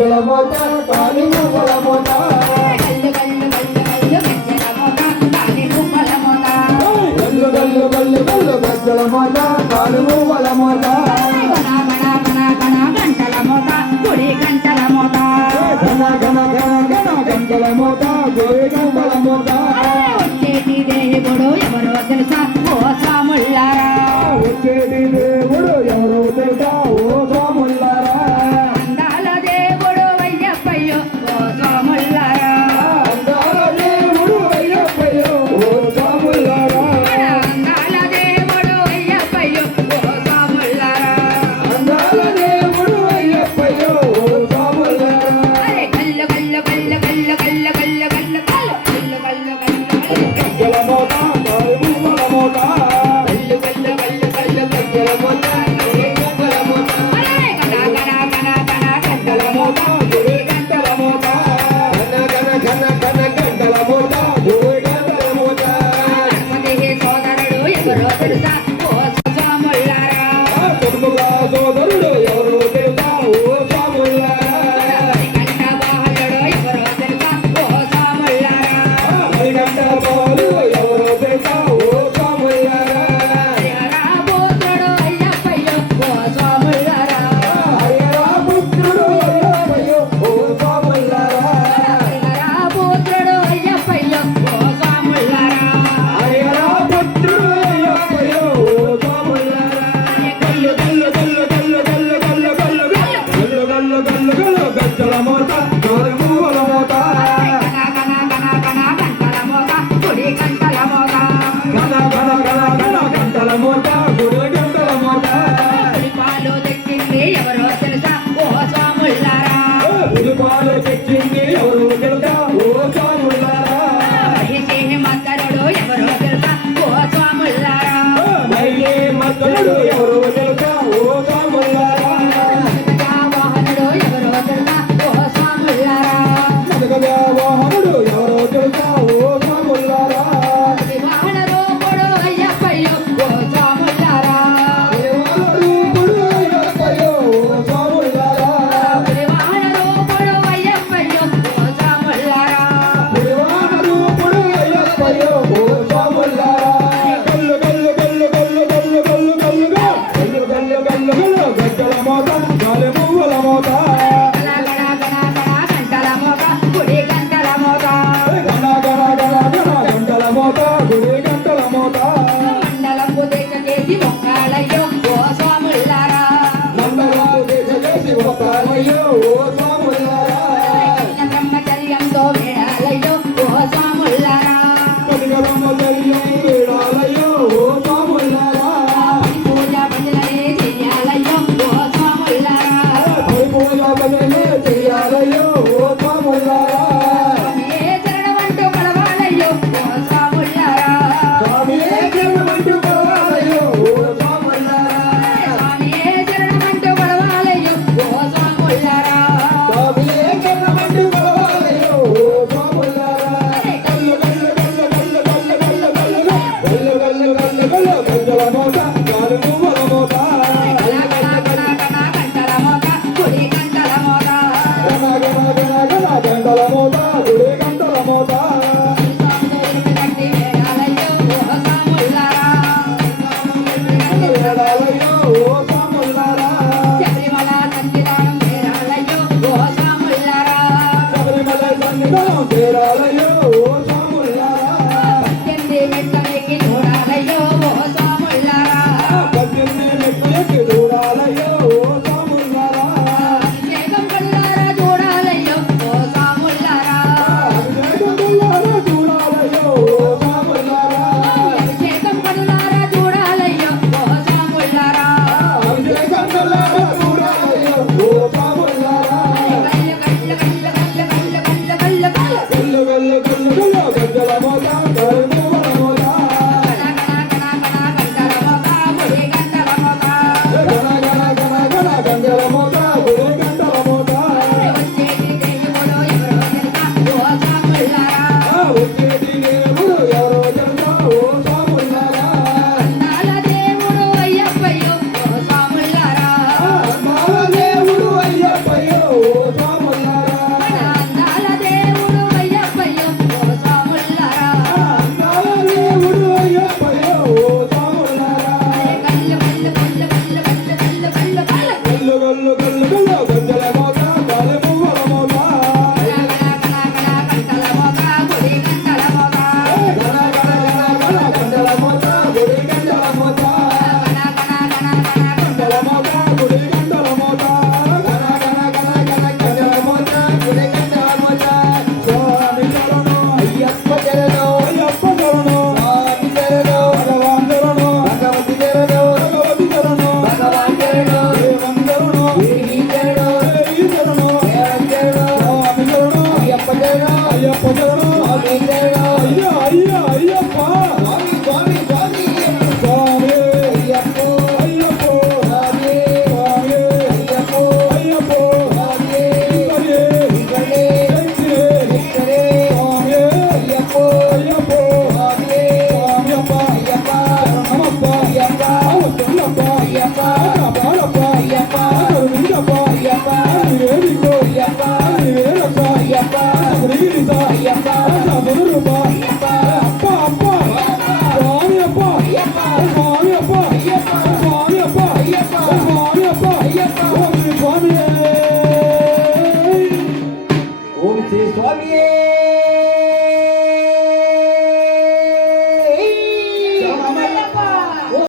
మోత కాలి మువ్వల మోత గల్లు గల్లు గల్లు గల్లు గజ్జల మోత కాలి మువ్వల మోత గల్లు గల్లు గల్లు గల్లు గజ్జల మోత కాలి మువ్వల మోత గణ గణ గణ గణ గంటల మోత గుడి గంటల మోత గణ గణ గణ గణ గంటల మోత గుడి గంటల మోత వచ్చేటి దేవుడు ఎవరో తెలుసా ఓ స్వాముల్లారా వచ్చేటి దేవుడు ఎవరో తెలుసా ఓ స్వాముల్లారా అందాల దేవుడు అయ్యప్పయ్యో ఓ స్వాముల్లారా అందాల దేవుడు అయ్యప్పయ్యో ఓ స్వాముల్లారా అందాల దేవుడు అయ్యప్పయ్యో ఓ స్వాముల్లారా అందాల దేవుడు అయ్యప్పయ్యో ఓ స్వాముల్లారా గల్లు గల్లు గల్లు గల్లు గల్లు గల్లు గల్లు గల్లు గల్లు గల్లు గజ్జల మోత కాలి మువ్వల మోత గల్లు గల్లు గల్లు గల్లు గజ్జల మోత గుడి గంటల మోత గణ గణ గణ గణ గంటల మోత గుడి గంటల మోత ఘన ఘన ఘన ఘన గంటల మోత గుడి గంటల మోత గణపతి సోదరుడు ఎవరో తెలుసా ఓ స్వాముల్లారా తుర్ముగా సోదరుడు ఎవరో తెలుసా ఓ స్వాముల్లారా కంఠ బాలుడు ఎవరో తెలుసా ఓ స్వాముల్లారా హరిగంట బాలు ఎవరో తెలుసా ఓ స్వాముల్లారా హరిహరాపుత్రుడు అయ్యప్పయ్యో ఓ స్వాముల్లారా హరిహర పుత్రుడు అయ్యప్పయ్యో ఓ స్వాముల్లారా హరిహరాపుత్రుడు అయ్యప్పయ్యో ఓ స్వాముల్లారా హరిహర పుత్రుడు అయ్యప్పయ్యో ఓ స్వాముల్లారా గల్లు గల్లు గల్లు గల్లు గల్లు గల్లు గల్లు గల్లు గల్లు గల్లు గల్లు గజ్జల మోత కాలి మువ్వల మోత గణ గణ గణ గణ గంటల మోత గుడి గంటల మోత గణ గణ గణ గణ గంటల మోత గుడి గంటల మోత పాలు తెచ్చింది ఎవరో తెలుసా ఓ స్వాముల్లారా ఉదుపాలు తెచ్చింది ఎవరు తెలుసా ఓ స్వాముల్లారా మహిషి మద్దరుడు ఎవరో తెలుసా ఓ స్వాముల్లారా మహిళే మద్దరుడు ఎవరు తెలుసా ఓ స్వాముల్లారా వాహనుడు ఎవరో తెలుసా ఓ స్వాముల్లారా మదగజ వాహనుడు ఎవరో తెలుసా ఓ స్వాముల్లారా వాహన రూపుడు అయ్యప్పయ్యో ఓ స్వాముల్లారా దేవాలరూపుడు అయ్యప్పయ్యో ఓ స్వాముల్లారా వాహన రూపుడు అయ్యప్పయ్యో ఓ స్వాముల్లారా దేవాలరూపుడు అయ్యప్పయ్యో ఓ స్వాముల్లారా గల్లు గల్లు గల్లు గల్లు గల్లు గల్లు గల్లు గల్లు గల్లు గల్లు గజ్జల మోత గాలి మువ్వల మోత గణ గణ గణ గణ గంటల మోత గుడి గంటల మోత గణ గణ గణ గణ గంటల మోత గుడి గంటల మోత మండలంబు దేశ చేసి మొక్కాలయ్యో ఓ స్వాముల్లారా మండలాలు దేశ చేసి ఒక్కలయ్యో ఓ స్వాముల్లారా బ్రహ్మచర్యంతో వేడాలయ్యో ఓ స్వాముల్లారా కనిగరమ్మ దయ్యం వీడాలయ్యో ఓ స్వాముల్లారా పూజ భజనలే చెయ్యాలయ్యో ఓ స్వాముల్లారా పూజ భజనే చెయ్యాలయ్యో ఓ స్వాముల్లారా స్వామియే శరణమంటూ పడవాలయ్యో ఓ స్వాముల్లారా స్వామియే శరణమంటూ పడవాలయ్యో ఓ స్వాముల్లారా స్వామియే శరణమంటూ పడవాలయ్యో ఓ స్వాముల్లారా స్వామియే శరణమంటూ పడవాలయ్యో ఓ స్వాముల్లారా గల్లు గల్లు గల్లు గల్లు గల్లు గల్లు గల్లు గల్లు గల్లు గల్లు గజ్జల మోత గాలి మువ్వల మోత గణ గణ గణ గణ గంటల మోత గుడి గంటల మోత గణ గణ గణ గణ గంటల మోత గుడి గంటల మోత స్వాములు గట్టి వేడాలయ్యో ఓ స్వాముల్లారా వేడాలయ్యో ఓ స్వాముల్లారా శబరిమల సన్నిధానం చేరాలయ్యో ఓ స్వాముల్లారా శబరిమల సన్నిధానం చేరాలయ్యో